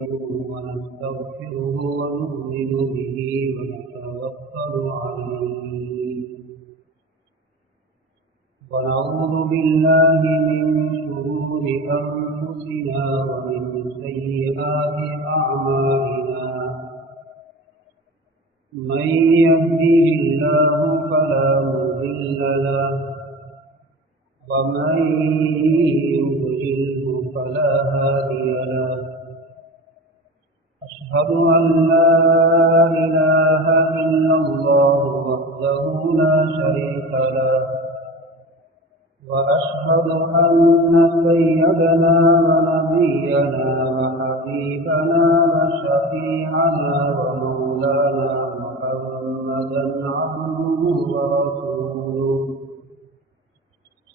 ونستغفره ونؤمن به ونتوكل عليه ونعوذ بالله من شرور أنفسنا ومن سيئات أعمالنا من يهده الله فلا مضل له ومن يضلله فلا هادي له أشهد أن لا إله إلا الله وحده لا شريك له وأشهد أن سيدنا ونبينا وحبيبنا وشفيعنا ومولانا محمدا عبده ورسوله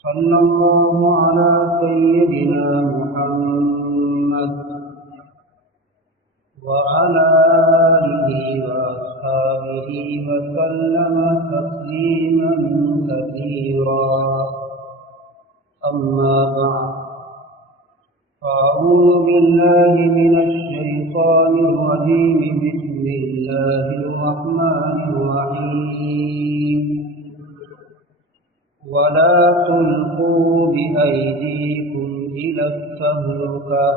صلى الله على سيدنا محمد وعلى آله وأصحابه وسلم تسليما كثيرا أما بعد فأعوذ بالله من الشيطان الرجيم بسم الله الرحمن الرحيم ولا تلقوا بأيديكم إلى التهلكة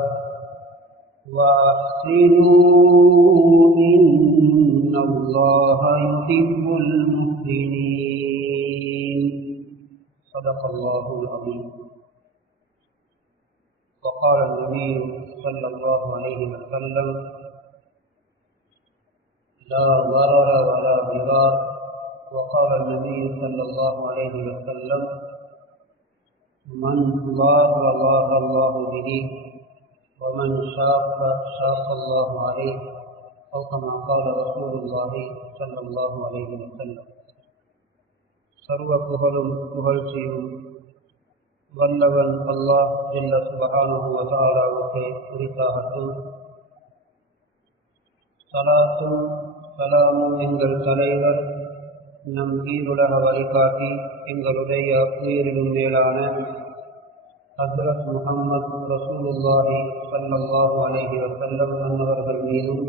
وأحسنوا إن الله يحب المحسنين صدق الله العظيم وقال النبي صلى الله عليه وسلم لا ضرر ولا ضرار وقال النبي صلى الله عليه وسلم من ضار ضار الله به ومن شاق شاق الله عليه أو كما قال رسول الله صلى الله عليه وسلم சர்வ புகழும் புகழ்ச்சியும் வல்லவன் அல்லாஹ் ஜல்ல சுப்ஹானஹு வ தஆலாவுக்கே உரித்தாகட்டும். ஸலாத்தும் ஸலாமும் எங்கள் தலைவர் நம் ஈருலக வழிகாட்டி எங்களுடைய உயிரிலும் மேலான ஹஜ்ரத் முஹம்மது ரசூலுல்லாஹி ஸல்லல்லாஹு அலைஹி வஸல்லம் அன்னவர்கள் மீதும்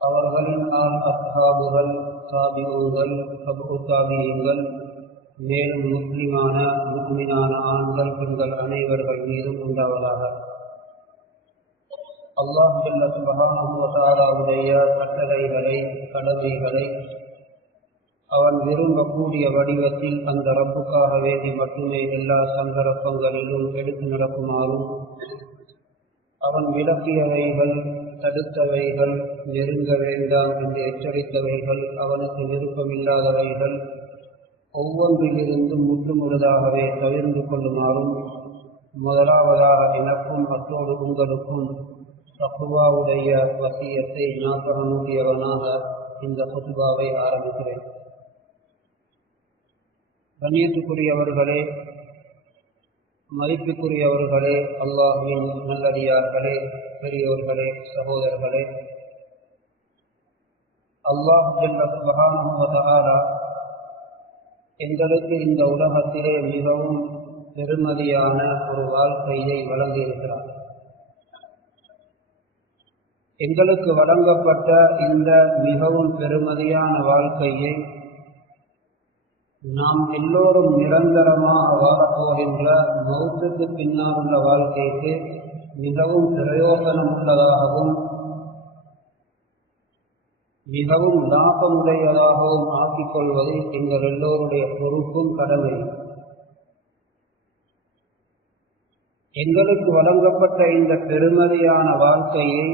அவர்களின் அஸ்ஹாபுகள் தாபிஊன்கள் தபு தாபியீன்கள் மேலும் முஸ்லிமான முஃமினான ஆண்கள் பெண்கள் அனைவர்கள் மீதும் உண்டாவதாக. அல்லாஹ் ஜல்ல சுப்ஹானஹு வ தஆலாவுடைய கட்டளைகளை கடமைகளை அவன் விரும்பக்கூடிய வடிவத்தில் அந்த ரப்புக்காக வேண்டி மட்டுமே எல்லா சந்தர்ப்பங்களிலும் எடுத்து நடக்குமாறும் அவன் விளக்கியவைகள் தடுத்தவைகள் நெருங்க வேண்டாம் என்று எச்சரித்தவைகள் அவனுக்கு விருப்பமில்லாதவைகள் ஒவ்வொன்றிலிருந்து முற்றுமுழுதாகவே தவிர்ந்து கொள்ளுமாறும் முதலாவதாக எனக்கும் அத்தோடு உங்களுக்கும் தக்வாவுடைய வசியத்தை ஞாபகமூட்டியவனாக இந்த குத்பாவை ஆரம்பிக்கிறேன். கண்ணியத்துக்குரியவர்களே, மதிப்புக்குரியவர்களே, அல்லாஹ்வின் நல்லடியார்களே, பெரியோர்களே, சகோதரர்களே, அல்லாஹ் ஜல்ல சுப்ஹானஹு வ தஆலா எங்களுக்கு இந்த உலகத்திலே மிகவும் பெருமதியான ஒரு வாழ்க்கையை வழங்கியிருக்கிறார். எங்களுக்கு வழங்கப்பட்ட இந்த மிகவும் பெருமதியான வாழ்க்கையை நாம் எல்லோரும் நிரந்தரமாக வாழப்போகின்ற மௌத்துக்கு பின்னால் உள்ள வாழ்க்கைக்கு மிகவும் பிரயோசனம் உள்ளதாகவும் மிகவும் லாபமுடையதாகவும் ஆக்கிக் கொள்வது எங்கள் எல்லோருடைய பொறுப்பும் கடமை. எங்களுக்கு வழங்கப்பட்ட இந்த பெருமதியான வாழ்க்கையை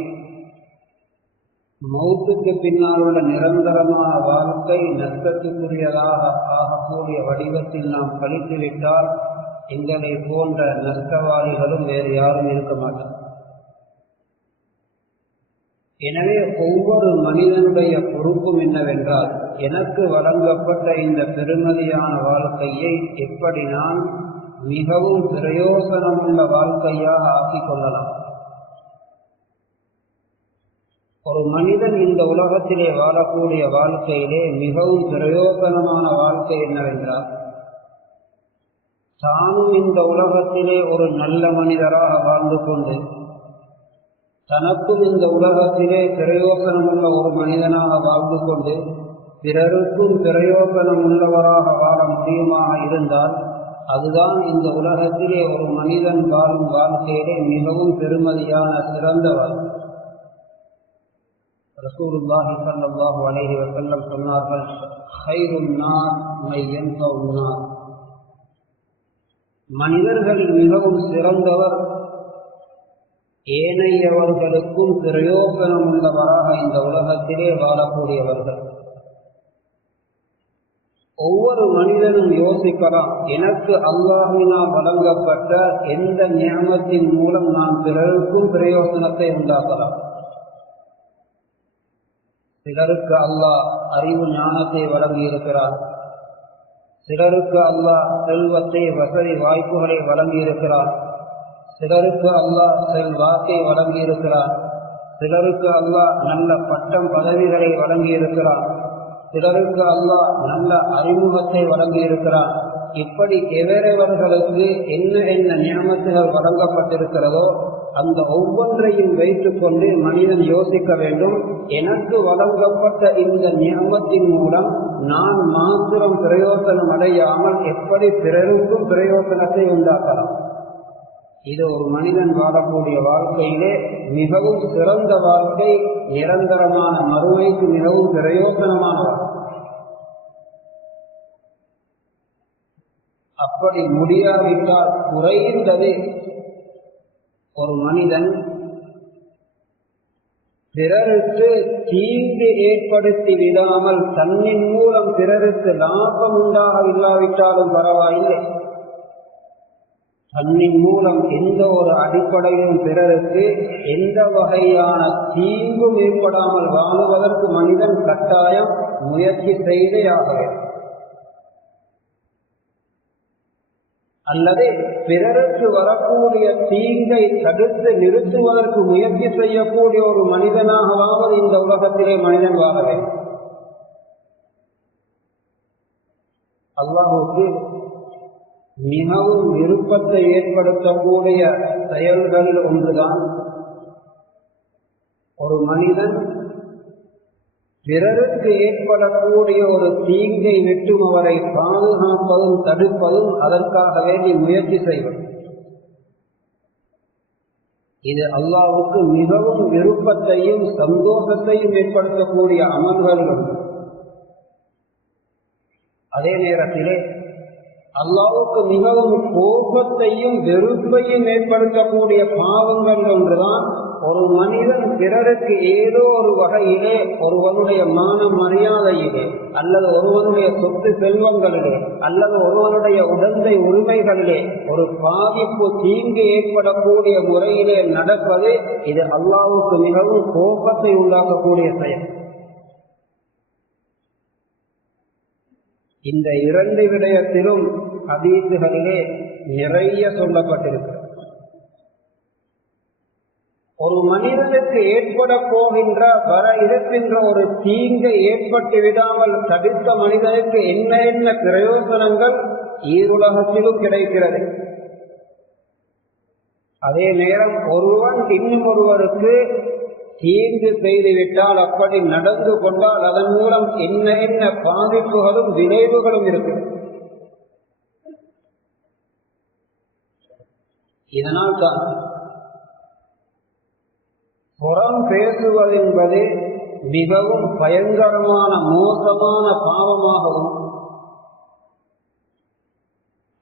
மௌத்துக்கு பின்னால் உள்ள நிரந்தரமான வாழ்க்கை நஷ்டத்துக்குரியதாக ஆகக்கூடிய வடிவத்தில் நாம் கழித்துவிட்டால் எங்களை போன்ற நஷ்டவாளிகளும் வேறு யாரும் இருக்க மாட்டார். எனவே ஒவ்வொரு மனிதனுடைய பொறுப்பும் என்னவென்றால், எனக்கு வழங்கப்பட்ட இந்த பெருமதியான வாழ்க்கையை எப்படி நான் மிகவும் பிரயோசனமுள்ள வாழ்க்கையாக ஆக்கிக் கொள்ளலாம். ஒரு மனிதன் இந்த உலகத்திலே வாழக்கூடிய வாழ்க்கையிலே மிகவும் பிரயோசனமான வாழ்க்கை என்னவென்றால், தானும் இந்த உலகத்திலே ஒரு நல்ல மனிதராக வாழ்ந்து கொண்டு தனக்கும் இந்த உலகத்திலே பிரயோசனமுள்ள ஒரு மனிதனாக வாழ்ந்து கொண்டு பிறருக்கும் பிரயோசனம் உள்ளவராக வாழ முடியுமாக இருந்தால் அதுதான் இந்த உலகத்திலே ஒரு மனிதன் வாழும் வாழ்க்கையிலே மிகவும் பெருமதியான சிறந்த வாழ்க்கை. ரசூலுல்லாஹி ஸல்லல்லாஹு அலைஹி வஸல்லம் சொன்னார்கள், கைருன் நாஸ் மை யன்ஃபஉன் நாஸ். மனிதர்களில் மிகவும் சிறந்தவர் ஏனையவர்களுக்கும் பிரயோசனம் உள்ளவராக இந்த உலகத்திலே வாழக்கூடியவர்கள். ஒவ்வொரு மனிதனும் யோசிக்கலாம், எனக்கு அல்லாஹ்வினால் வழங்கப்பட்ட எந்த நியமத்தின் மூலம் நான் பிறருக்கும் பிரயோசனத்தை உண்டாக்கலாம். சிலருக்கு அல்லாஹ் அறிவு ஞானத்தை வழங்கி இருக்கிறார், சிலருக்கு அல்லாஹ் செல்வத்தை வசதி வாய்ப்புகளை வழங்கி இருக்கிறார், சிலருக்கு அல்லாஹ் செல்வாக்கை வழங்கி இருக்கிறார், சிலருக்கு அல்லாஹ் நல்ல பட்டம் பதவிகளை வழங்கி இருக்கிறார், சிலருக்கு அல்லாஹ் நல்ல அறிமுகத்தை வழங்கி இருக்கிறார். இப்படி எவரவர்களுக்கு என்ன என்ன நியமத்துகள் வழங்கப்பட்டிருக்கிறதோ அந்த ஒவ்வொன்றையும் வைத்துக் கொண்டு மனிதன் யோசிக்க வேண்டும், எனக்கு வழங்கப்பட்ட இந்த நியமத்தின் மூலம் நான் மாத்திரம் பிரயோசனம் அடையாமல் எப்படி பிறருக்கும் பிரயோசனத்தை உண்டாக்கலாம். இது ஒரு மனிதன் வாழக்கூடிய வாழ்க்கையிலே மிகவும் சிறந்த வாழ்க்கை, நிரந்தரமான மறுமைக்கு மிகவும் பிரயோசனமான வாழ்க்கை. அப்படி முடியாவிட்டால் குறைந்தது ஒரு மனிதன் பிறருக்கு தீங்கு ஏற்படுத்தி விடாமல் தன்னின் மூலம் பிறருக்கு லாபம் உண்டாக இல்லாவிட்டாலும் பரவாயில்லை, தன்னின் மூலம் எந்த ஒரு அடிப்படையிலும் பிறருக்கு எந்த வகையான தீங்கும் ஏற்படாமல் வாழுவதற்கு மனிதன் கட்டாயம் முயற்சி செய்தே ஆக வேண்டும். அல்லது பிறருக்கு வரக்கூடிய தீங்கை தடுத்து நிறுத்துவதற்கு முயற்சி செய்யக்கூடிய ஒரு மனிதனாகவாவது இந்த உலகத்திலே மனிதன் வாழ வேண்டும். அல்லாஹ்வுக்கு மிகவும் விருப்பத்தை ஏற்படுத்தக்கூடிய செயல்களில் ஒன்றுதான் ஒரு மனிதன் பிறருக்கு ஏற்படக்கூடிய ஒரு தீங்கை விட்டும் அவரை பாதுகாப்பதும் தடுப்பதும் அதற்காக வேண்டி முயற்சி செய்வது. இது அல்லாஹ்வுக்கு மிகவும் விருப்பத்தையும் சந்தோஷத்தையும் ஏற்படுத்தக்கூடிய அமல்களில் ஒன்று. அதே நேரத்திலே அல்லாஹ்வுக்கு மிகவும் கோபத்தையும் வெறுப்பையும் ஏற்படுத்தக்கூடிய பாவங்கள் ஒன்றுதான் ஒரு மனிதன் பிறருக்கு ஏதோ ஒரு வகையிலே ஒருவனுடைய மான மரியாதையிலே அல்லது ஒருவனுடைய சொத்து செல்வங்களிலே அல்லது ஒருவனுடைய உடந்தை உரிமைகளிலே ஒரு பாதிப்பு தீங்கு ஏற்படக்கூடிய முறையிலே நடப்பது இது அல்லாஹ்வுக்கு மிகவும் கோபத்தை உண்டாக்கக்கூடிய செயல். இந்த இரண்டு விடயத்திலும் ஹதீசுகளிலே நிறைய சொல்லப்பட்டிருக்கிறது. ஒரு மனிதனுக்கு ஏற்பட போகின்ற வர இருக்கின்ற ஒரு தீங்கை ஏற்பட்டு விடாமல் தடுத்த மனிதனுக்கு என்ன என்ன பிரயோசனங்கள் ஈருலகத்திலும் கிடைக்கிறது. அதே நேரம் ஒருவன் இன்னும் ஒருவருக்கு தீங்கு செய்துவிட்டால் அப்படி நடந்து கொண்டால் அதன் மூலம் என்ன என்ன பாதிப்புகளும் விளைவுகளும் இருக்கு. இதனால் தான் புறம் பேசுவதென்பது மிகவும் பயங்கரமான மோசமான பாவமாகவும்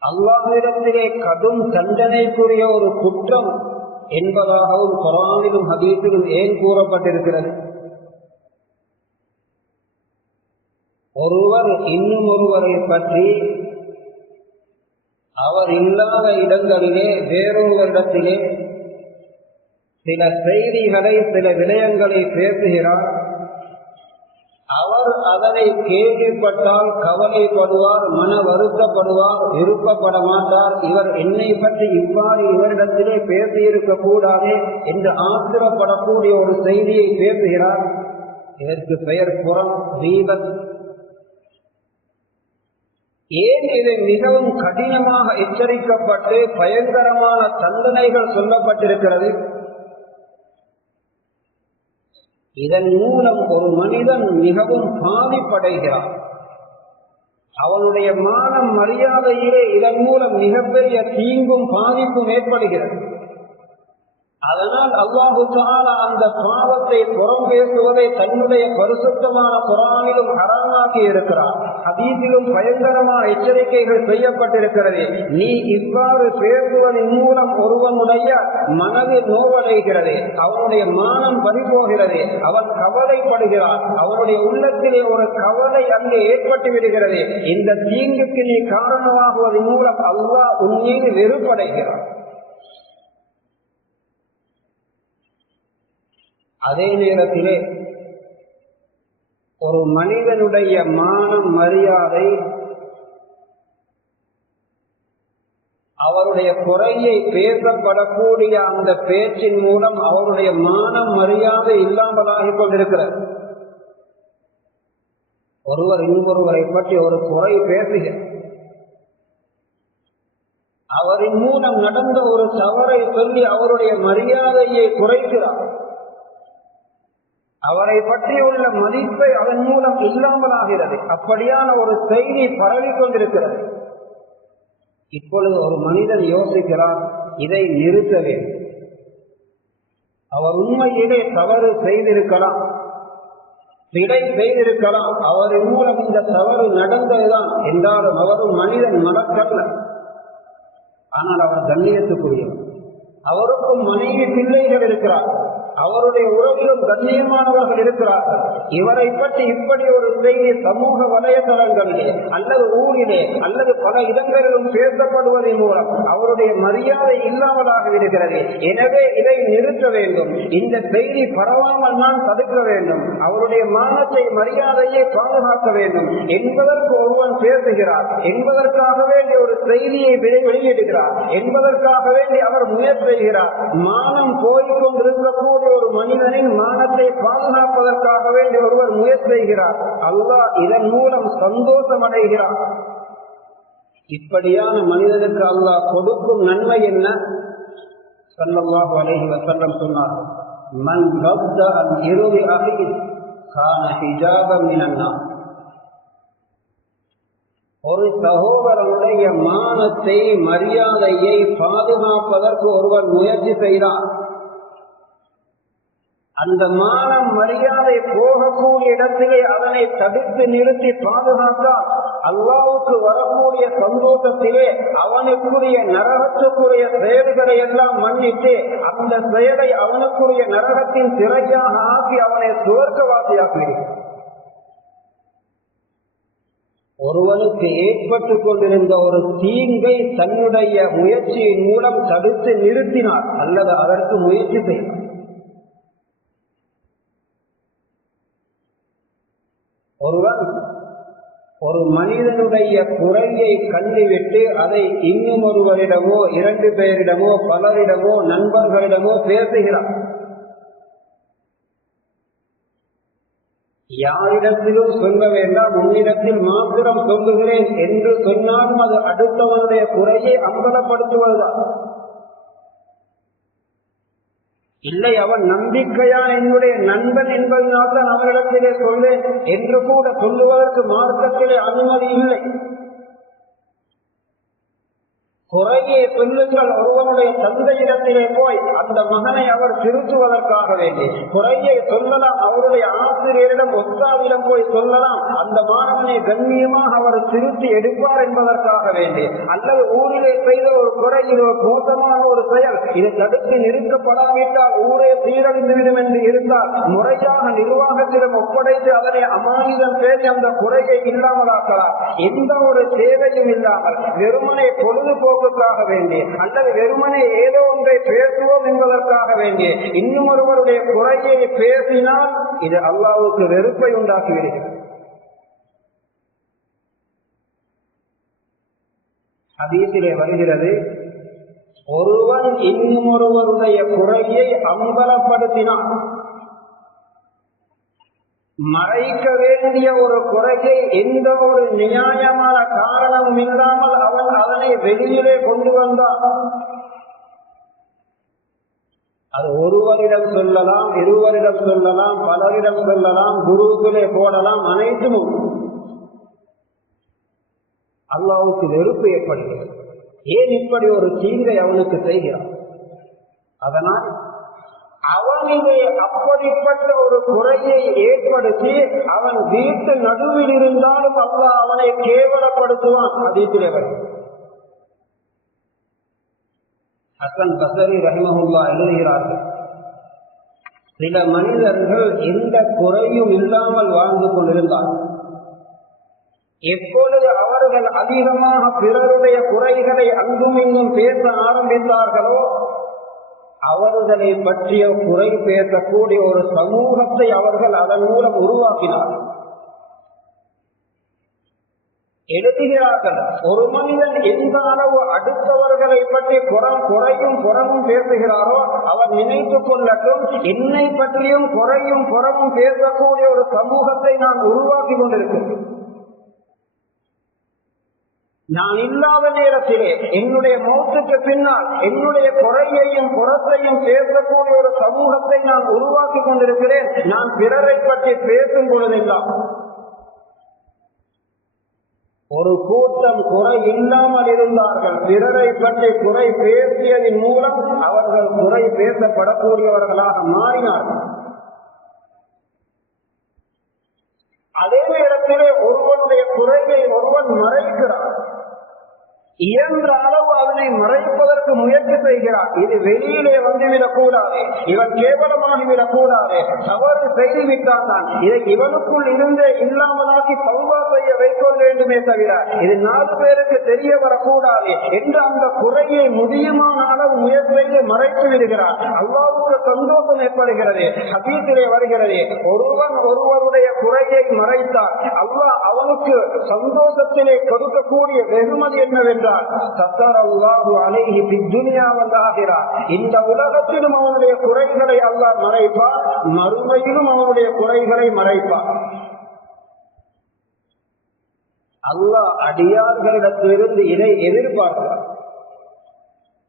அல்லாஹ்விடத்திலே கடும் தண்டனைக்குரிய ஒரு குற்றம் என்பதாகவும் குர்ஆனிலும் ஹதீஸிலும் ஏன் கூறப்பட்டிருக்கிறது? ஒருவர் இன்னும் ஒருவரை பற்றி அவர் இல்லாத இடங்களிலே வேறொருவரிடத்திலே சில செய்திகளை சில விடயங்களை பேசுகிறார். அவர் அதனை கேள்விப்பட்டால் கவலைப்படுவார், மன வருத்தப்படுவார், விருப்பப்பட மாட்டார். இவர் என்னை பற்றி இவ்வாறு இவரிடத்திலே பேசியிருக்க கூடாது என்று ஆத்திரப்படக்கூடிய ஒரு செய்தியை பேசுகிறார். இதற்கு பெயர் புறம், தீபத். ஏன் இதை மிகவும் கடினமாக எச்சரிக்கப்பட்டு பயங்கரமான தண்டனைகள் சொல்லப்பட்டிருக்கிறது? இதன் மூலம் ஒரு மனிதன் மிகவும் பாதிப்படைகிறான். அவனுடைய மானம் மரியாதையிலே இதன் மூலம் மிகப்பெரிய தீங்கும் பாதிப்பும் ஏற்படுகிறது. அதனால் அல்லாஹு தஆலா அந்த பாவத்தை புறம் பேசுவதை தன்னுடைய பரிசுத்தமான குர்ஆனிலும் ஹராமாக்கி இருக்கிறார். ஹதீஸிலும் பயங்கரமான எச்சரிக்கைகள் செய்யப்பட்டிருக்கிறது. நீ இவ்வாறு பேசுவதன் மூலம் ஒருவனுடைய மனது நோவடைகிறது, அவனுடைய மானம் பறிபோகிறது, அவன் கவலைப்படுகிறான், அவனுடைய உள்ளத்திலே ஒரு கவலை அங்கே ஏற்பட்டு விடுகிறது. இந்த தீங்குக்கு நீ காரணமாகுவதன் மூலம் அல்லாஹ் உன் மீது வெறுப்படைகிறான். அதே நேரத்திலே ஒரு மனிதனுடைய மானம் மரியாதை அவருடைய குறையை பேசப்படக்கூடிய அந்த பேச்சின் மூலம் அவருடைய மானம் மரியாதை இல்லாமலாகிக் கொண்டிருக்கிறது. ஒருவர் இன்னொருவரை பற்றி ஒரு குறை பேசுகிறார், அவரின் மூலம் நடந்த ஒரு தவறை சொல்லி அவருடைய மரியாதையை குறைக்கிறார், அவரை பற்றியுள்ள மதிப்பை அதன் மூலம் இல்லாமலாகிறது. அப்படியான ஒரு செய்தி பரவி கொண்டிருக்கிறது. இப்பொழுது ஒரு மனிதன் யோசிக்கிறார், இதை நிறுத்த வேண்டும். அவர் உண்மையிலே தவறு செய்திருக்கலாம், பிழை செய்திருக்கலாம், அவரின் மூலம் இந்த தவறு நடந்ததுதான் என்றாலும் அவரும் மனிதன் மனக்கல்ல. ஆனால் அவர் கண்ணியத்துக்குரியவர், அவருக்கும் மனைவி பிள்ளைகள் இருக்கிறார், அவருடைய உறவிலும் கண்ணியமானவர்கள் இருக்கிறார்கள். இவரை பற்றி இப்படி ஒரு செய்தி சமூக வலைதளங்களிலே அல்லது ஊரிலே அல்லது பல இடங்களிலும் பேசப்படுவதன் மூலம் அவருடைய மரியாதை இல்லாமலாக இருக்கிறது. எனவே இதை நிறுத்த வேண்டும், இந்த செய்தி பரவாமல் நான் தடுக்க வேண்டும், அவருடைய மானத்தை மரியாதையை பாதுகாக்க வேண்டும் என்பதற்கு ஒருவன் பேசுகிறார், என்பதற்காக வேண்டிய ஒரு செய்தியை வெளியிடுகிறார், என்பதற்காக வேண்டி அவர் முயற்சி செய்கிறார். மானம் போய்கொண்டிருக்கக்கூடிய ஒரு மனிதனின் மானத்தை பாதுகாப்பதற்காக வேண்டி ஒருவர் முயற்சி செய்கிறார். அல்லாஹ் இதன் மூலம் சந்தோஷம் அடைகிறார். இப்படியான மனிதனுக்கு அல்லாஹ் கொடுக்கும் நன்மை என்ன? ஸல்லல்லாஹு அலைஹி வஸல்லம் சொன்னார், மன் பத்த அன் இறுதி அஹி கான ஹிஜாபம் மினன் நார். ஒரு சகோதரனுடைய மானத்தை மரியாதையை பாதுகாப்பதற்கு ஒருவர் முயற்சி செய்கிறார். அந்த மானம் மரியாதை போகக்கூடிய இடத்திலே அதனை தடுத்து நிறுத்தி பாதுகாத்தால் அல்லாஹ்வுக்கு வரக்கூடிய சந்தோஷத்திலே அவனுக்குரிய நரகத்துக்குரிய செயல்களை எல்லாம் மன்னித்து அந்த செயலை அவனுக்குரிய நரகத்தின் திரையாக ஆக்கி அவனை சுவர்க்கவாசியாக்குகிறார். ஒருவனுக்கு ஏற்பட்டு கொண்டிருந்த ஒரு தீங்கை தன்னுடைய முயற்சியின் மூலம் தடுத்து நிறுத்தினார் அல்லது அதற்கு முயற்சி செய்தார். ஒருவன் ஒரு மனிதனுடைய குறையை கண்டுவிட்டு அதை இன்னும் ஒருவரிடமோ 2 பேரிடமோ பலரிடமோ நண்பர்களிடமோ பேசுகிறார். யாரிடத்திலும் சொல்ல வேண்டாம், உன்னிடத்தில் மாத்திரம் சொல்லுகிறேன் என்று சொன்னாலும் அது அடுத்தவனுடைய குறையை அம்பலப்படுத்துவதுதான். இல்லை, அவன் நம்பிக்கையான என்னுடைய நண்பன் என்பதனால் தான் அவரிடத்திலே சொல்லேன் என்று கூட சொல்லுவதற்கு மார்க்கத்திலே அனுமதி இல்லை. குறையை சொல்லுங்கள். ஒருவனுடைய தந்தையிடத்திலே போய் அந்த மகனை அவர் திருத்துவதற்காக வேண்டி குறையை சொல்லலாம். அவருடைய ஆசிரியரிடம் ஒத்தாவிடம் போய் சொல்லலாம். அந்த மாணவனை கண்ணியமாக அவர் திருத்தி எடுப்பார் என்பதற்காக வேண்டி, அல்லது ஊரிலே செய்த ஒரு குறை, இது ஒரு மோசமான ஒரு செயல், இது தடுத்து நிறுத்தப்படாவிட்டால் ஊரே சீரழிந்துவிடும் என்று இருந்தால் முறையாக நிர்வாகத்திடம் ஒப்படைத்து அதனை அமானிதம் பேசி அந்த குறையை இல்லாமலாக்கலாம். எந்த ஒரு தேவையும் இல்லாமல் வெறுமனை பொழுதுபோக்கு வேண்டி அல்லது வெறுமனே ஏதோ ஒன்றை பேசுவோம் என்பதற்காக வேண்டி இன்னும் ஒருவருடைய குறையை பேசினால் இது அல்லாஹ்வுக்கு வெறுப்பை உண்டாக்குகிறது. ஹதீஸிலே வருகிறது, ஒருவன் இன்னும் ஒருவருடைய குறையை அம்பலப்படுத்தினான், மறைக்க வேண்டிய ஒரு குறையை எந்த ஒரு நியாயமான காரணமும் இல்லாமல் அவன் அதனை வெளியிலே கொண்டு வந்தான், அது ஒருவரிடம் சொல்லலாம், இருவரிடம் சொல்லலாம், பலரிடம் சொல்லலாம், குருக்களே போடலாம், அனைத்தும் அல்லாஹ்வுக்கு வெறுப்பு ஏற்படுகிறது. ஏன் இப்படி ஒரு தீங்கை அவனுக்கு செய்கிறான்? அதனால் அவனிலே அப்படிப்பட்ட ஒரு குறையை ஏற்படுத்தி அவன் வீட்டு நடுவில் இருந்தாலும் அல்லாஹ் அவனை கேவலப்படுத்துவான். ஹதீஸிலே வருகிறது. ஹசன் பஸரி ரஹிமஹுல்லாஹ் எழுதுகிறார்கள், சில மனிதர்கள் எந்த குறையும் இல்லாமல் வாழ்ந்து கொண்டிருந்தார்கள். எப்பொழுது அவர்கள் அதிகமாக பிறருடைய குறைகளை அங்கும் இங்கும் பேச ஆரம்பித்தார்களோ அவர்களை பற்றிய குறை பேசக்கூடிய ஒரு சமூகத்தை அவர்கள் அதன் மூலம் உருவாக்கினார்கள். எழுதுகிறார்கள், ஒரு மனிதன் எந்த அளவு அடுத்தவர்களை பற்றி குறையும் புறமும் பேசுகிறாரோ அவர் நினைத்துக் கொள்ளட்டும், என்னை பற்றியும் குறையும் புறமும் பேசக்கூடிய ஒரு சமூகத்தை நான் உருவாக்கி கொண்டிருக்கிறேன். நான் இல்லாத நேரத்திலே என்னுடைய மௌத்துக்கு பின்னால் என்னுடைய குறையையும் புறத்தையும் பேசக்கூடிய ஒரு சமூகத்தை நான் உருவாக்கி கொண்டிருக்கிறேன். நான் பிறரை பற்றி பேசும் பொழுதெல்லாம் ஒரு கூட்டம் குறை இல்லாமல் இருந்தார்கள். பிறரை பற்றி குறை பேசியதன் மூலம் அவர்கள் குறை பேசப்படக்கூடியவர்களாக மாறினார்கள். அதே நேரத்திலே ஒருவனுடைய குறையை ஒருவன் மறைக்கிறார். இயன்ற அளவு அதனை மறைப்பதற்கு முயற்சி செய்கிறார். இது வெளியிலே வந்துவிடக் கூடாது, இவன் கேவலமாகிவிடக் கூடாது, தவறு செய்துவிட்டான் தான், இதை இவனுக்குள் இருந்தே இல்லாமலாக்கி தௌபா செய்ய வைக்க வேண்டுமே தவிர இது 4 பேருக்கு தெரிய வரக்கூடாது என்று அந்த குறையை முடியுமான அளவு முயற்சி செய்து மறைத்து விடுகிறார். அல்லாஹ்வுக்கு சந்தோஷம் ஏற்படுகிறது. ஹதீஸிலே வருகிறது, ஒருவன் ஒருவருடைய குறையை மறைத்தார் அல்லாஹ் அவனுக்கு சந்தோஷத்திலே கொடுக்கக்கூடிய வெகுமதி என்னவென்று இந்த உலகத்திலும் அவனுடைய குறைகளை அல்லாஹ் மறைப்பார், மறுமையிலும் அவனுடைய குறைகளை மறைப்பார். அல்லாஹ் அடியார்களிடத்திலிருந்து இதை எதிர்பார்க்கிறார்.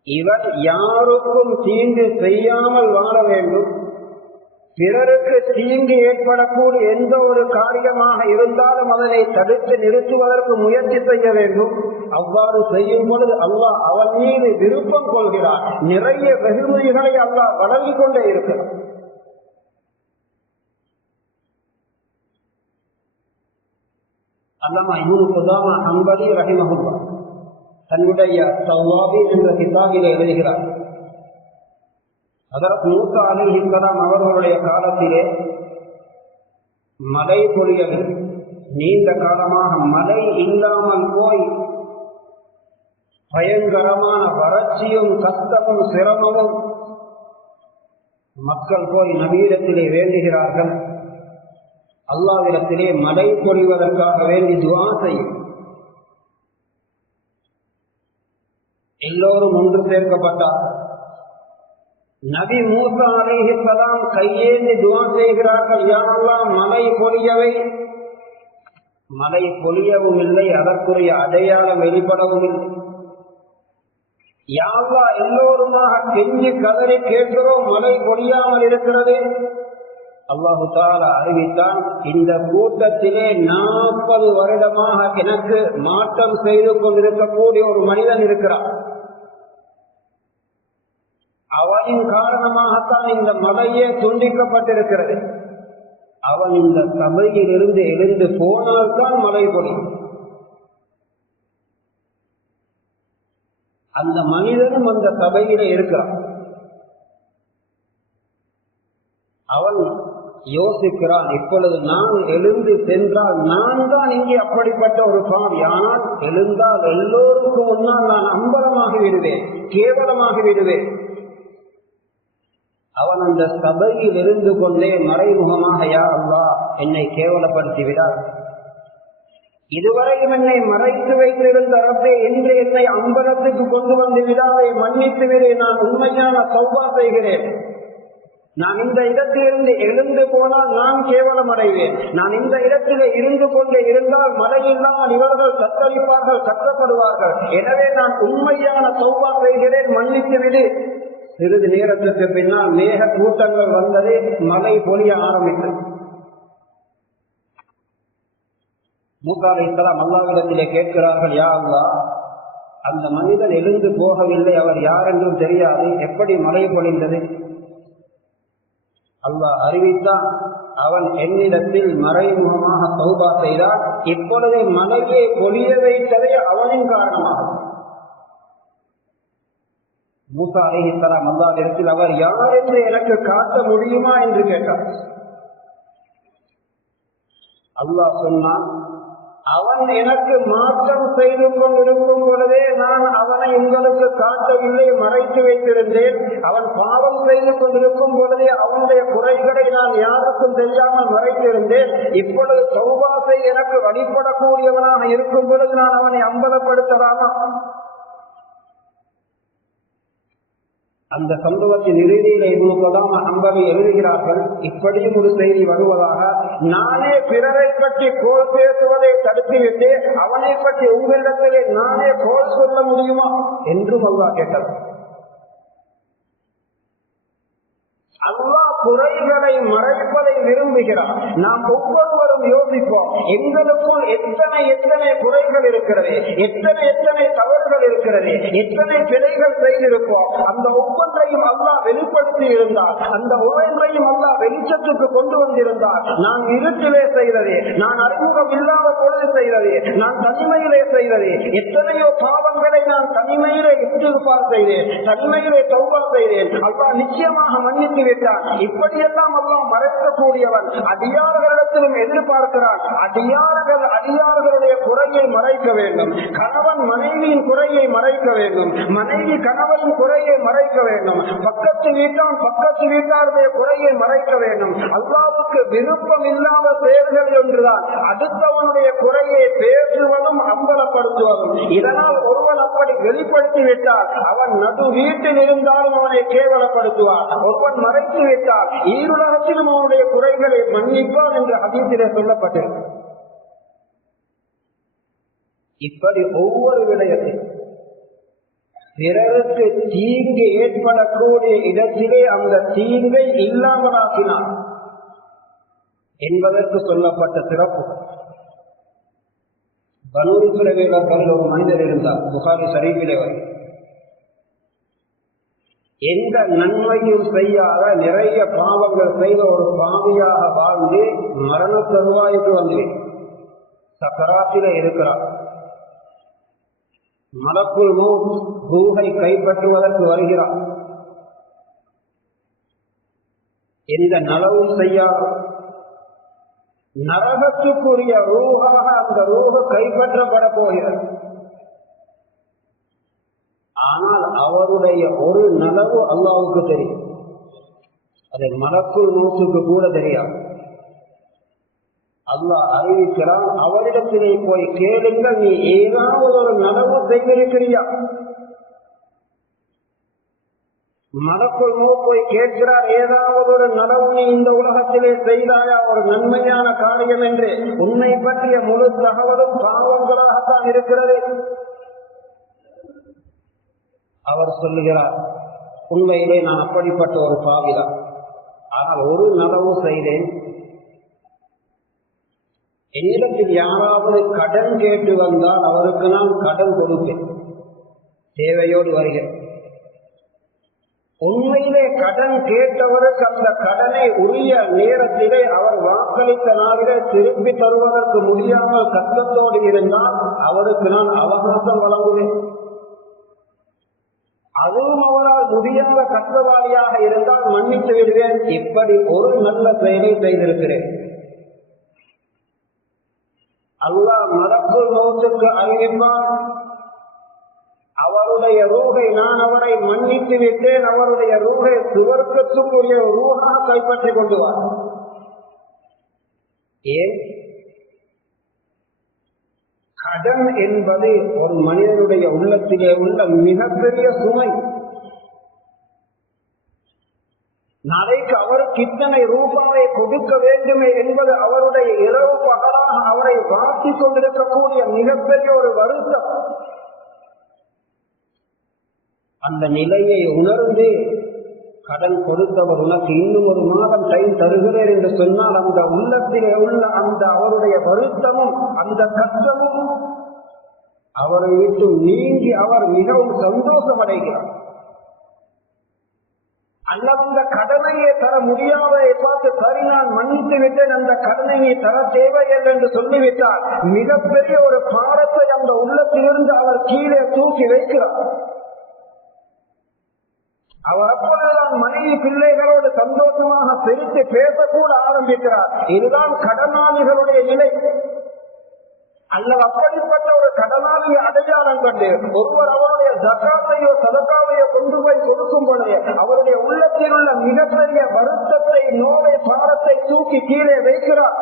இவன் யாருக்கும் தீங்கு செய்யாமல் வாழ வேண்டும், பிறருக்கு தீங்கு ஏற்படக்கூடிய எந்த ஒரு காரியமாக இருந்தாலும் அதனை தடுத்து நிறுத்துவதற்கு முயற்சி செய்ய வேண்டும். அவ்வாறு செய்யும் பொழுது அல்லாஹ் அவன் மீது விருப்பம் கொள்கிறார். நிறைய வெகுமதிகளை அல்லாஹ் வழங்கிக் கொண்டே இருக்கிறார். அல்லாமா இப்னு குதாமா ஹம்பலி ரஹிமஹுல்லாஹ் தன்னுடைய தவ்வாபி என்ற கிதாபிலே எழுதுகிறார், ஹஜ்ரத் மூஸா அலைஹிஸ்ஸலாம் அவர்களுடைய காலத்திலே மழை பொழியவில்லை. நீண்ட காலமாக மழை இல்லாமல் போய் பயங்கரமான வறட்சியும் கஷ்டமும் சிரமமும். மக்கள் போய் நபியிடத்திலே வேண்டுகிறார்கள், அல்லாஹ்விடத்திலே மழை பொழிவதற்காக வேண்டி துஆ செய்யும். எல்லோரும் ஒன்று சேர்க்கப்பட்டார்கள். நபி மூஸா அலைஹிஸ்ஸலாம் கையேந்தி துஆ செய்கிறார்கள், யா அல்லாஹ் மழை பொழியவை. மழை பொழியவும் இல்லை, அதற்குரிய அடையாளம் வெளிப்படவும் இல்லை. யா அல்லாஹ் எல்லோருமாக கெஞ்சி கதறி கேட்கிறோம், மழை பொழியாமல் இருக்கிறது. அல்லாஹு தஆலா அறிவித்தான், இந்த கூட்டத்திலே 40 வருடமாக எனக்கு மாற்றம் செய்து கொண்டிருக்கக்கூடிய ஒரு மனிதன் இருக்கிறான். அவனின் காரணமாகத்தான் இந்த மலையே துண்டிக்கப்பட்டிருக்கிறது. அவன் இந்த சபையில் இருந்து எழுந்து போனால்தான் மழை பொழியும். அந்த மனிதனும் அந்த சபையிலே இருக்கிறான். அவன் யோசிக்கிறான், இப்பொழுது நான் எழுந்து சென்றால் நான் தான் இங்கே அப்படிப்பட்ட ஒரு பாவி. ஆனால் எழுந்தால் எல்லோருக்கும் முன்னால் நான் அம்பலமாகி விடுவேன், கேவலமாகி விடுவேன். அவன் அந்த சபையில் இருந்து கொண்டே மறைமுகமாக, யா அல்லாஹ் என்னை கேவலப்படுத்திவிடார், இதுவரையும் என்னை மறைத்து வைத்திருந்த ரப்பே இன்று என்னை அம்பலத்துக்கு கொண்டு வந்து விடாதை மன்னித்து விடு, நான் உண்மையான தௌபா செய்கிறேன். நான் இந்த இடத்திலிருந்து எழுந்து போனால் நான் கேவலம் அடைவேன். நான் இந்த இடத்திலே இருந்து கொண்டே இருந்தால் மழையில்லாமல் இவர்கள் தத்தளிப்பார்கள், கஷ்டப்படுவார்கள். எனவே நான் உண்மையான தௌபா செய்கிறேன், மன்னித்து விடு. சிறிது நேரத்திற்கு பின்னால் மேக கூட்டங்கள் வந்தது, மழை பொழிய ஆரம்பித்தது. மூசா அலைஹிஸ்ஸலாம் அல்லாஹ்விடத்திலே கேட்கிறார்கள், யா அல்லாஹ், அந்த மனிதன் எழுந்து போகவில்லை, அவர் யார் என்றும் தெரியாது, எப்படி மழை பொழிந்தது? அல்லாஹ் அறிவித்தான், அவன் என்னிடத்தில் மறைமுகமாக தௌபா செய்தால் இப்பொழுது மழையை பொழிய வைத்ததே அவனின் காரணமாகும். மூசா அலைஹிஸ்ஸலாம் அல்லாஹ்விடத்தில் அவர் யார் என்று எனக்கு காட்ட முடியுமா என்று கேட்டார். அல்லாஹ் சொன்னான், அவன் எனக்கு மாற்றம் செய்து கொண்டிருக்கும் பொழுதே நான் அவனை உங்களுக்கு காட்டவில்லை, மறைத்து வைத்திருந்தேன். அவன் பாவம் செய்து கொண்டிருக்கும் பொழுதே அவனுடைய குறைகளை நான் யாருக்கும் தெரியாமல் மறைத்திருந்தேன். இப்பொழுது தௌபாத்தை எனக்கு வழிபடக்கூடியவனாக இருக்கும் பொழுது நான் அவனை அம்பலப்படுத்தலாமா? அந்த சம்பவத்தின் இறுதியிலே இப்னு குதாமா ஹம்பலி எழுதுகிறார்கள், இப்படியும் ஒரு செய்தி வருவதாக, நானே பிறரை பற்றி கோல் பேசுவதை தடுத்துவிட்டு அவனை பற்றி உங்களிடத்திலே நானே கோல் சொல்ல முடியுமா என்றும் அல்லாஹ் கேட்டார். அல்லாஹ் குறைகளை மறைப்பதை விரும்புகிறார். நாம் ஒவ்வொருவரும் யோசிப்போம், எங்களுக்குள் எத்தனை எத்தனை குறைகள் இருக்கிறது, எத்தனை தவறுகள் இருக்கிறது, எத்தனை பிழைகள் செய்திருப்போம். அந்த ஒவ்வொன்றையும் அல்லாஹ் வெளிப்படுத்தி இருந்தார், அந்த ஒவ்வொன்றையும் அல்லாஹ் வெளிச்சத்துக்கு கொண்டு வந்திருந்தார். நான் இருட்டிலே செய்தது, நான் அறிமுகம் இல்லாத பொழுது செய்தது, நான் தனிமையிலே செய்தது, எத்தனையோ பாவங்களை நான் தனிமையிலே இஸ்திக்பார் செய்தேன், தனிமையிலே தௌபா செய்தேன். அல்லாஹ் நிச்சயமாக மன்னித்து விட்டார். இப்படியெல்லாம் அல்லாஹ் மறைக்கக்கூடியவன். அடியார்களிடத்திலும் எதிர்பார்க்கிறான், அடியார்களுடைய குறையை மறைக்க வேண்டும், கணவன் மனைவியின் குறையை மறைக்க வேண்டும், மனைவி கணவனின் குறையை மறைக்க வேண்டும், பக்கத்து வீட்டாருடைய குறையை மறைக்க வேண்டும். அல்லாஹ்வுக்கு விருப்பம் இல்லாத செயல்கள் ஒன்றுதான் அடுத்தவனுடைய குறையை பேசுவதும் அம்பலப்படுத்துவதும். இதனால் ஒருவன் அப்படி வெளிப்படுத்திவிட்டால் அவன் நடு வீட்டில் இருந்தாலும் அவனை கேவலப்படுத்துவார். ஒருவன் மறைத்து விட்டால் ஈருலகத்திலும் அவனுடைய குறைகளை மன்னிப்பான் என்று ஹதீஸிலே சொல்லப்பட்டிருக்கு. இப்படி ஒவ்வொரு விடயத்தில் பிறருக்கு தீங்கு ஏற்படக்கூடிய இடத்திலே அந்த தீங்கை இல்லாமலாக்கினார் என்பதற்கு சொல்லப்பட்ட சிறப்பு. பனூ இஸ்ரவேலர்கள் ஒரு மனிதர் இருந்தார், புகாரி ஷரீஃபிலே வரும். எந்த நன்மையும் செய்யாத நிறைய பாவங்கள் செய்த ஒரு பாவியாக வாழ்ந்து மரண தருவாய்க்கு வந்து சக்கராத்திலே இருக்கிறார். மலக்குல் மௌத் ரூஹை கைப்பற்றுவதற்கு வருகிறார். எந்த நலவும் செய்யாத நரகத்துக்குரிய ரூஹாக அந்த ரூஹ் கைப்பற்றப்பட போகிறது. ஆனால் அவருடைய ஒரு நலவு அல்லாஹ்வுக்கு தெரியும், அது மலக்குல் மௌத்துக்கு கூட தெரியாது. அல்லாஹ் அறிவிக்கிறான், அவரிடத்திலே போய் கேளுங்கள், நீ ஏதாவது ஒரு நலவு செய்திருக்கிறியா? மலக்குல் மௌத் போய் கேட்கிறார், ஏதாவது ஒரு நலவு நீ இந்த உலகத்திலே செய்தாயா, ஒரு நன்மையான காரியம் என்று? உன்னை பற்றிய முழு தகவலும் பாவங்களாகத்தான் இருக்கிறது. அவர் சொல்லுகிறார், உண்மையிலே நான் அப்படிப்பட்ட ஒரு பாவிதான், ஆனால் ஒரு நலவு செய்தேன். என்னிடத்தில் யாராவது கடன் கேட்டு வந்தால் அவருக்கு நான் கடன் கொடுப்பேன், தேவையோடு வருகிறேன். உண்மையிலே கடன் கேட்டவருக்கு அந்த கடனை உரிய நேரத்திலே அவர் வாக்களித்த நாளிலே திருப்பி தருவதற்கு முடியாமல் கஷ்டத்தோடு இருந்தால் அவருக்கு நான் அவகாசம் வழங்குவேன். அதுவும் அவரால் முடியாத கஷ்டவாளியாக இருந்தால் மன்னித்து விடுவேன். இப்படி ஒரு நல்ல செயலை செய்திருக்கிறேன். அல்லாஹ் மலக்குல் மௌத்துக்கு அறிவிப்பான், அவருடைய ரூஹை நான் அவரை மன்னித்து விட்டேன், அவருடைய ரூஹை சுவர்க்கத்துக்குரிய ரூஹாக கைப்பற்றிக் கொண்டுவார். ஏன்? கடன் என்பது ஒரு மனிதனுடைய உள்ளத்திலே உள்ள மிகப்பெரிய சுமை. நாளைக்கு அவருக்கு இத்தனை ரூபாவை கொடுக்க வேண்டுமே என்பது அவருடைய இரவு பகலாக அவரை வாட்டி கொண்டிருக்கக்கூடிய மிகப்பெரிய ஒரு வருத்தம். அந்த நிலையை உணர்ந்து கடன் கொடுத்தவர் உனக்கு இன்னும் ஒரு மாதம் டைம் தருகிறேன் என்று சொன்னால் அந்த உள்ளத்திலே உள்ள அந்த அவருடைய வருத்தமும் அந்த கஷ்டமும் அவரை விட்டு நீங்கி அவர் மிகவும் சந்தோஷம் அடைகிறார். அல்லது அந்த கடனையே தர முடியாததை பார்த்து சரி நான் மன்னித்து விட்டேன், அந்த கடனை நீ தர தேவையில்லை என்று சொல்லிவிட்டால் மிகப்பெரிய ஒரு பாரத்தை அந்த உள்ளத்திலிருந்து அவர் கீழே தூக்கி வைக்கிறார். அவர் அப்பொழுதுதான் மனைவி பிள்ளைகளோடு சந்தோஷமாக பிரித்து பேசக்கூட ஆரம்பிக்கிறார். இதுதான் கடனாளிகளுடைய நிலை. அல்லது அப்படிப்பட்ட ஒரு கடனாளியை அடையாளம் கண்டு ஒருவர் அவருடைய ஜகாத்தையோ சதகாவையோ கொண்டு போய் கொடுக்கும் பொழுது அவருடைய உள்ளத்தில் உள்ள மிகப்பெரிய வருத்தத்தை, நோவை, பாரத்தை தூக்கி கீழே வைக்கிறார்.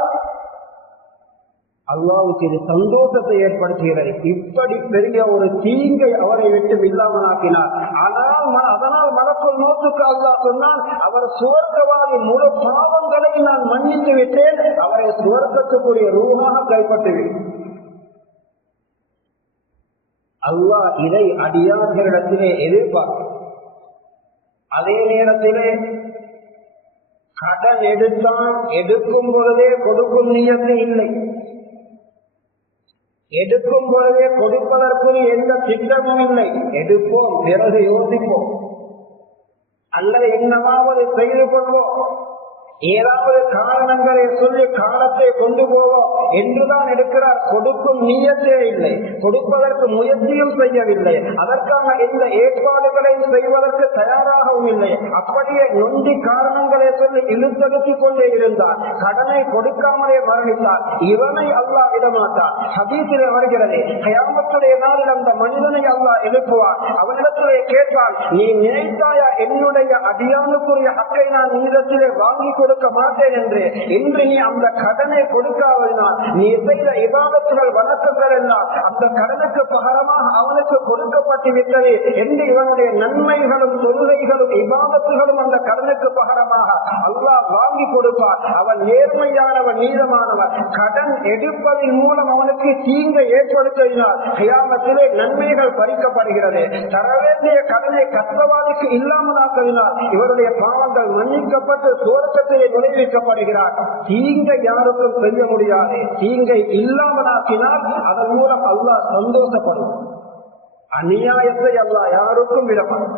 அல்லாஹ்வுக்கு இது சந்தோஷத்தை ஏற்படுத்துகிறது. இப்படி பெரிய ஒரு தீங்கை அவரை விட்டு இல்லாமலாக்கினார். அதனால் மலக்குள் மௌத்துக்கு அல்லாஹ் சொன்னால் அவர் சுவர்க்கவாதி, முழு பாவங்களை நான் மன்னித்து விட்டேன், அவரை சுவர்க்கத்துக்குரிய ரூஹாக கைப்பற்றுவேன். அல்லாஹ் இதை அடியார்களிடத்திலே எதிர்பார்க்க. அதே நேரத்திலே கடன் எடுத்தான், எடுக்கும் பொழுதே கொடுக்கும் நியத்து இல்லை, எடுக்கும் பொழுதே கொடுப்பதற்குரிய எந்த திட்டமும் இல்லை. எடுப்போம், பிறகு யோசிப்போம், அல்லது என்னவாவது செய்து கொள்வோம், ஏதாவது காரணங்களை சொல்லி காலத்தை கொண்டு போவோம் என்றுதான் எடுக்கிறார். கொடுக்கும் நியத்தே இல்லை, கொடுப்பதற்கு முயற்சியும் செய்யவில்லை, அதற்கான எந்த ஏற்பாடுகளையும் செய்வதற்கு தயாராகவும் இல்லை. அப்படியே நொண்டி காரணங்களை சொல்லி இழுத்தடுத்திக் கொண்டே இருந்தார். கடனை கொடுக்காமலே மரணித்தார். இவனை அல்லாஹ் விடமாட்டார். ஹதீஸிலே வருகிறது, கியாமத்துடைய நாளில் அந்த மனிதனை அல்லாஹ் எழுப்புவார். அவனிடத்திலே கேட்பான், நீ நினைத்தாயா என்னுடைய அடியானுக்குரிய ஹக்கை நான் உன்னிடத்திலே வாங்கி கொடுக்க மாட்டேன் என்று? இன்று நீ அந்த கடனை கொடுக்காவினால் நீ செய்த இபாதத்துகள், வணக்கங்கள் எல்லாம் அந்த கடனுக்கு பகரமாக அவனுக்கு கொடுக்கப்பட்டு விட்டது என்று இவனுடைய நன்மைகளும், தொழுகைகளும், இபாதத்துகளும் அந்த கடனுக்கு பகரமாக அல்லாஹ் வாங்கி கொடுப்பார். அவன் நேர்மையானவன், நீதமானவன். கடன் எடுப்பதன் மூலம் அவனுக்கு தீங்கை ஏற்படுத்தினால் கியாமத்திலே நன்மைகள் பறிக்கப்படுகிறது. தர வேண்டிய கடனை கஷ்டவாதிக்கு இல்லாமலாக்கினால் இவருடைய பாவங்கள் மன்னிக்கப்பட்டு சுவர்க்கத்திலே நுழைவிக்கப்படுகிறார். தீங்கை யாருக்கும் செய்ய முடியாது. தீங்கை இல்லாமலாக்கினால் அதன் மூலம் அல்லாஹ் சந்தோஷப்படும். அநியாயத்தை அல்லாஹ் யாருக்கும் விடப்படும்.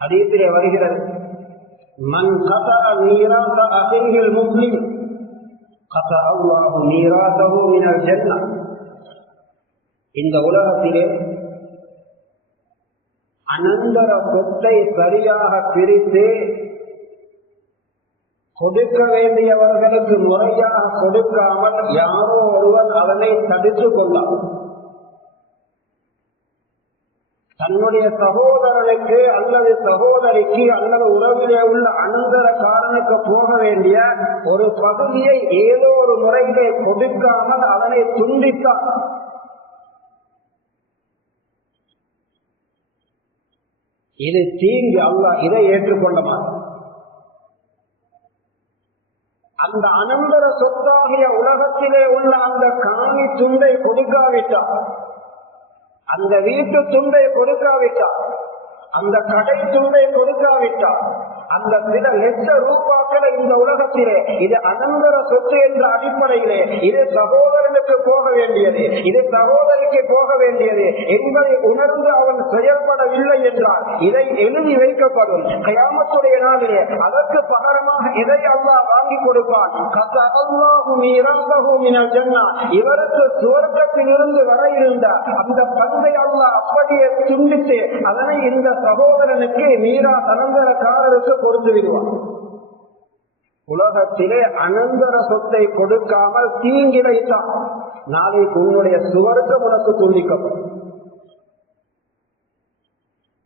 ஹதீஸிலே வருகிறது, மன் கதா மீராத அஹில் முஸ்லிம் கதா அல்லாஹு மீராதஹு மினல் ஜன்னah. இந்த உலகத்திலே அனந்தர சொத்தை சரியாக பிரித்து கொடுக்க வேண்டியவர்களுக்கு முறையாக கொடுக்காமல் யாரோ ஒருவர் அதனை தடுத்துக் கொள்ளலாம். தன்னுடைய சகோதரனுக்கு அல்லது சகோதரிக்கு அல்லது உறவிலே உள்ள அனந்தரக்காரனுக்கு போக வேண்டிய ஒரு பகுதியை ஏதோ ஒரு முறையிலே கொடுக்காமல் அதனை துண்டித்தார். இது தீங்கு. அல்லாஹ் இதை ஏற்றுக்கொள்ள மாட்டார். அந்த அனந்தர சொத்தாகிய உலகத்திலே உள்ள அந்த காணி துண்டை கொடுக்காவிட்டார், அந்த வீட்டு துண்டை கொடுக்காவிட்டார், அந்த கடை துண்டை கொடுக்காவிட்டார், அந்த சில லட்ச ரூபாக்களை இந்த உலகத்திலே இது அனந்தர சொத்து என்ற அடிப்படையிலே இது சகோதரனுக்கு போக வேண்டியது, இது சகோதரிக்கு போக வேண்டியது என்பதை உணர்ந்து அவன் செயல்படவில்லை என்றால் இதை எழுதி வைக்கப்படும். கியாமத்துடைய நாளிலே அதற்கு பகரமாக இதை அல்லாஹ் வாங்கி கொடுப்பான். இவருக்கு சுவர்க்கத்தில் இருந்து வர இருந்த அந்த பங்கை அல்லாஹ் அப்படியே துண்டித்து அதனை இந்த சகோதரனுக்கு மீரா அனந்தரக்காரருக்கு கொடுத்து விடுவான். உலகத்திலே அனந்தர சொத்தை கொடுக்காமல் தீங்கிழைத்தான் நாளைக்கு உன்னுடைய சுவர்க்கம் உனக்கு துண்டிக்கப்படும்.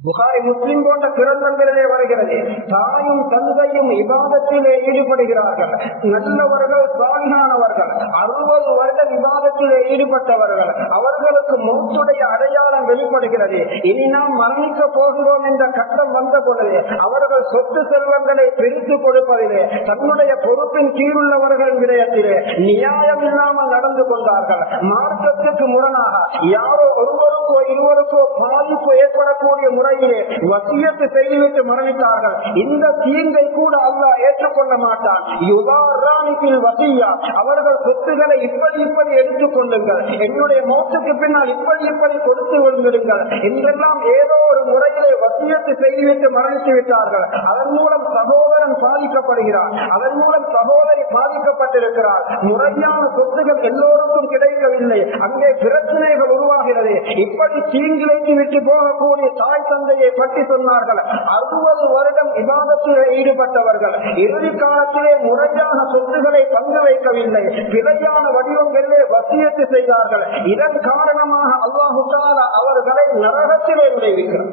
புகாரி, முஸ்லிம் போன்ற கிரந்தங்களிலே வருகிறது, தாயும் தந்தையும் இபாதத்திலே ஈடுபடுகிறார்கள், நல்லவர்கள், சாலிஹானவர்கள், 60 வருட இபாதத்திலே ஈடுபட்டவர்கள், அவர்களுக்கு மௌத்துடைய அடையாளம் வெளிப்படுகிறது. இனி நாம் மரணிக்க போகிறோம் என்ற கட்டம் வந்த பொழுது அவர்கள் சொத்து செல்வங்களை பிரித்து கொடுப்பதிலே தன்னுடைய பொறுப்பின் கீழுள்ளவர்கள் விடயத்திலே நியாயம் இல்லாமல் நடந்து கொண்டார்கள். மார்க்கத்துக்கு முரணாக யாரோ ஒருவருக்கோ இருவருக்கோ பாதிப்பு ஏற்படக்கூடிய முறை முறையிலே வசியத்து செய்துவிட்டு மரணித்தார்கள். இந்த தீங்கை கூட அல்லாஹ் ஏற்றுக்கொள்ள மாட்டான். யுதாரானிபில் வசியா, அவர்கள் சொத்துக்களை இப்படி எடுத்துக் கொள்ளுங்கள், என்னுடைய மௌத்துக்கு பின்னால் இப்படி கொடுத்து விடுங்கள் என்றெல்லாம் ஏதோ ஒரு முறையிலே வசியத்து செய்துவிட்டு மரணித்து விட்டார்கள். அதன் மூலம் சகோதரன் பாதிக்கப்படுகிறார், அதன் மூலம் சகோதரி பாதிக்கப்பட்டிருக்கிறார். முறையான சொத்துகள் எல்லோருக்கும் கிடைக்கவில்லை, அங்கே பிரச்சனைகள் உருவாகிறது. இப்படி தீங்கிழைத்து விட்டு போகக்கூடிய தாய் தந்தையை பற்றி சொன்னார்கள். 60 வருடம் இபாதத்திலே ஈடுபட்டவர்கள் இறுதி காலத்திலே முறையான சொத்துக்களை பங்கு வைக்கவில்லை, பிழையான வடிவங்களிலே வசியத்து செய்தார்கள். இதன் காரணமாக அல்லாஹ் தஆலா அவர்களை நரகத்திலே விளைவிக்கிறார்.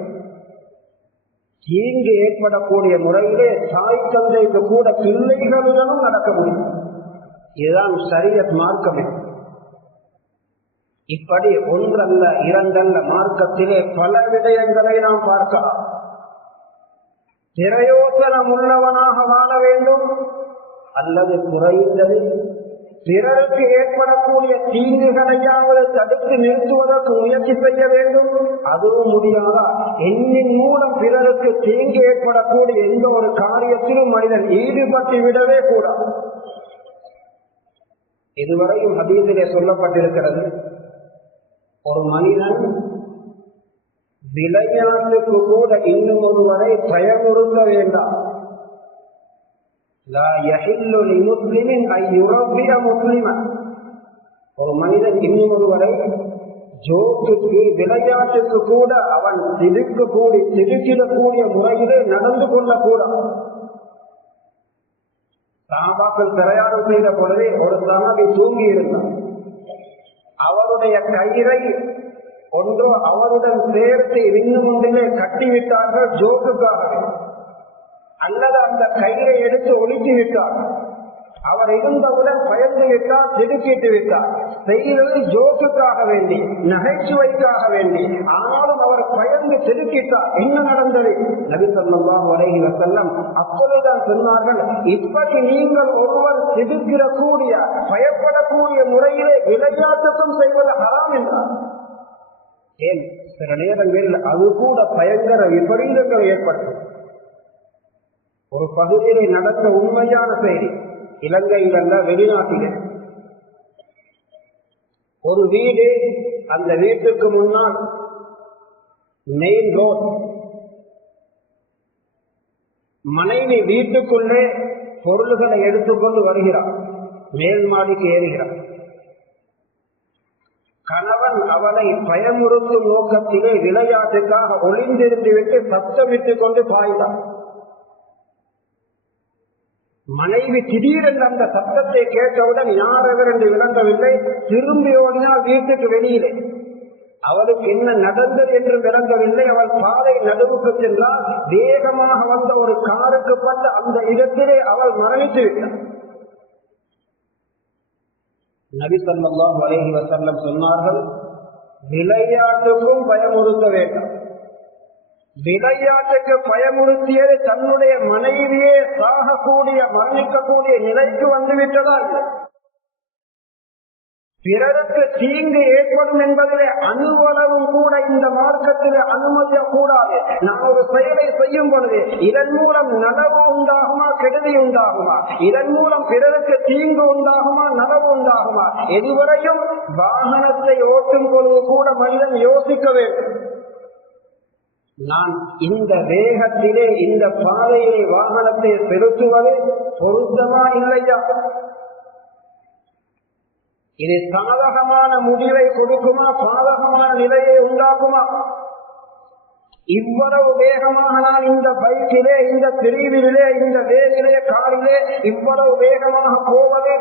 தீங்கு ஏற்படக்கூடிய முறையிலே தாய் தந்தைக்கு கூட பிள்ளைகளுடனும் நடக்க முடியும். இதுதான் ஷரியத் மார்க்கமே. இப்படி ஒன்றல்ல இரண்டல்ல மார்க்கத்திலே பல விடயங்களை நாம் பார்க்கலாம். பிரயோசனம் உள்ளவனாக வாழ வேண்டும், அல்லது குறைந்தது பிறருக்கு ஏற்படக்கூடிய தீங்குகளையாவது தடுத்து நிறுத்துவதற்கு முயற்சி செய்ய வேண்டும். அதுவும் முடியாதா, எண்ணின் மூலம் பிறருக்கு தீங்கு ஏற்படக்கூடிய எந்த ஒரு காரியத்திலும் மனிதன் ஈடுபட்டு விடவே கூடாது. இதுவரையும் ஹதீஸிலே சொல்லப்பட்டிருக்கிறது, ஒரு மனிதன் விளையாட்டுக்கு கூட இன்னும் ஒருவரை பயமுறுத்த வேண்டாம். ஒரு மனிதன் இன்னும் ஒருவரை ஜோக்குக்கு விளையாட்டுக்கு கூட அவன் சிரிக்கிடக்கூடிய முறையிலே நடந்து கொள்ளக்கூடாது. சஹாபாக்கள் பிரயாணம் செய்த பொழுதே ஒரு சஹாபி தூங்கி இருந்தார். அவருடைய கயிறை ஒன்றோ அவருடன் சேர்த்து இன்னும் ஒன்றிலே கட்டிவிட்டார்கள் ஜோக்குக்காக, அல்லது அந்த கயிறை எடுத்து ஒழித்து விட்டார். அவர் இருந்தவுடன் பயந்து விட்டார், திடுக்கிட்டு விட்டார். செய்தது ஜோக்குக்காக வேண்டி, நகைச்சுவைக்காக வேண்டி. ஆனாலும் அவர் பயந்து திடுக்கிட்டார். என்ன நடந்தது? நபி ஸல்லல்லாஹு அலைஹி வஸல்லம் அப்பொழுதுதான் சொன்னார்கள், இப்படி நீங்கள் ஒருவர் திடுக்கிடக்கூடிய பயப்படக்கூடிய முறையிலே விளையாட்டுக்கும் செய்வது ஹராம் என்றார். ஏன் சில நேரங்களில் அது கூட பயங்கர விபரீதங்கள் ஏற்பட்டது. ஒரு பகுதியிலே நடந்த உண்மையான செய்தி, இலங்கையில் அல்ல வெளிநாட்டிலே. ஒரு வீடு, அந்த வீட்டுக்கு முன்னால் மெயின் ரோட். மனைவி வீட்டுக்குள்ளே பொருள்களை எடுத்துக்கொண்டு வருகிறார், மேல் மாடிக்கு ஏறுகிறார். கணவன் அவளை பயமுறுத்தும் நோக்கத்திலே விளையாட்டுக்காக ஒளிந்திருந்து விட்டு சத்தமிட்டுக் கொண்டு பாய்ந்தார். மனைவி திடீரென்று அந்த சத்தத்தை கேட்டவுடன் யாரெவர் என்று விளங்கவில்லை, திரும்பி ஓடினார் வீட்டுக்கு வெளியிலே. அவளுக்கு என்ன நடந்தது என்று விளங்கவில்லை. அவள் பாதை நடுவுக்கு சென்றால் வேகமாக வந்த ஒரு காருக்கு பட்ட அந்த இடத்திலே அவள் மரணித்து விட்டார். நபி ஸல்லல்லாஹு அலைஹி வஸல்லம் சொன்னார்கள், விளையாட்டுக்கும் பயமுறுத்த வேண்டாம். விளையாட்டுக்கு பயமுறுத்தியது தன்னுடைய மனைவியே சாகக்கூடிய மரணிக்கக்கூடிய நிலைக்கு வந்துவிட்டதா? பிறருக்கு தீங்கு ஏற்படும் என்பதிலே அணுவளவும் கூட இந்த மார்க்கத்திலே அனுமதிய கூடாது. நான் ஒரு செயலை செய்யும் பொழுது இதன் மூலம் நலவு உண்டாகுமா, கெடுதி உண்டாகுமா, இதன் மூலம் பிறருக்கு தீங்கு உண்டாகுமா, நலவு உண்டாகுமா, எதுவரையும் வாகனத்தை ஓட்டும் பொழுது கூட மனிதன் யோசிக்க வேண்டும். நான் இந்த வேகத்திலே இந்த பாதையிலே வாகனத்தை செலுத்துவது பொருத்தமா இல்லையா? இது சாதகமான முடிவை கொடுக்குமா, பாதகமான நிலையை உண்டாக்குமா? இவ்வளவு வேகமாக நான் இந்த பைக்கிலே, இந்த பிரிவிலே, இந்த வேகிலே, காரிலே இவ்வளவு வேகமாக போவது,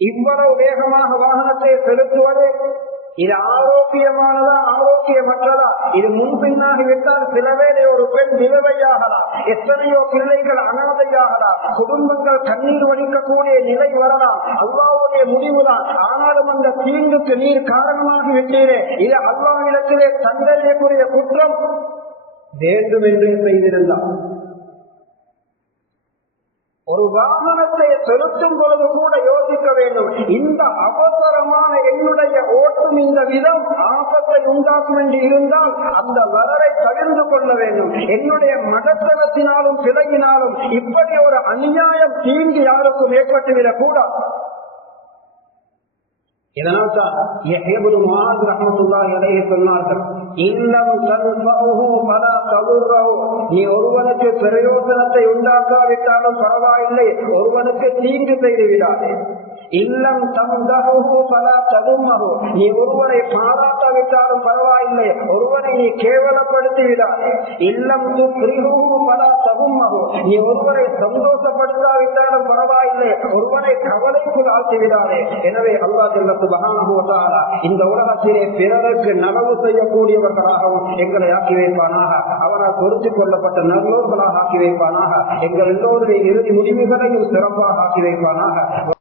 இவ்வளவு வேகமாக வாகனத்தை செலுத்துவது, இது ஆரோக்கியமானதா ஆரோக்கியமற்றதா? இது முன்பின்னாகிவிட்டால் சில வேளை ஒரு பெண் விதவையாகலாம், எத்தனையோ பிள்ளைகள் அனாதையாகலாம், குடும்பங்கள் கண்ணீர் வடிக்கக்கூடிய நிலை வரலாம். அல்லாஹ்வுடைய முடிவுதான். ஆனாலும் அந்த தீங்குக்கு நீர் காரணமாகி விட்டீரே, இது அல்லாஹ்விடத்திலே தண்டனைக்குரிய குற்றம். வேண்டும் என்று செய்திருந்தார். ஒரு வாகனத்தை செலுத்தும் பொழுது கூட யோசிக்க வேண்டும், இந்த அவசரமான என்னுடைய ஓட்டும் இந்த விதம் ஆபத்தை உண்டாக்கும் என்று இருந்தால் அந்த வரரை தவிர்த்து கொள்ள வேண்டும். என்னுடைய மடத்தனத்தினாலும் பிழையினாலும் இப்படி ஒரு அநியாயம் தீங்கு யாருக்கும் ஏற்பட்டுவிடக் கூடாது. இதனால் தான் சொன்னார்கள், நீ ஒருவனுக்கு பிரயோஜனத்தை உண்டாக்காவிட்டாலும் பரவாயில்லை, ஒருவனுக்கு தீங்கு செய்து விடாதே. இல்லம் தம்தஹு ஃபலா ததும்மஹு, நீ ஒருவரை பாராட்டாவிட்டாலும் பரவாயில்லை, ஒருவரை நீ கேவலப்படுத்தி விடாதே. இல்லம் துக்ரிஹு ஃபலா ததும்மஹு, நீ ஒருவரை சந்தோஷப்படுத்தாவிட்டாலும் பரவாயில்லை, ஒருவரை கவலைக்குள் ஆக்கி விடாதே. எனவே அல்லாஹ் ஜல்ல சுப்ஹானஹு வ தஆலா இந்த உலகத்திலே பிறருக்கு நலவு செய்யக்கூடியவர்களாகவும் எங்களை ஆக்கி வைப்பானாக. அவரால் பொறுத்து கொள்ளப்பட்ட நல்லோர்களாக ஆக்கி வைப்பானாக. எங்கள் எல்லோருடைய இறுதி முடிவுகளையும் சிறப்பாக ஆக்கி வைப்பானாக.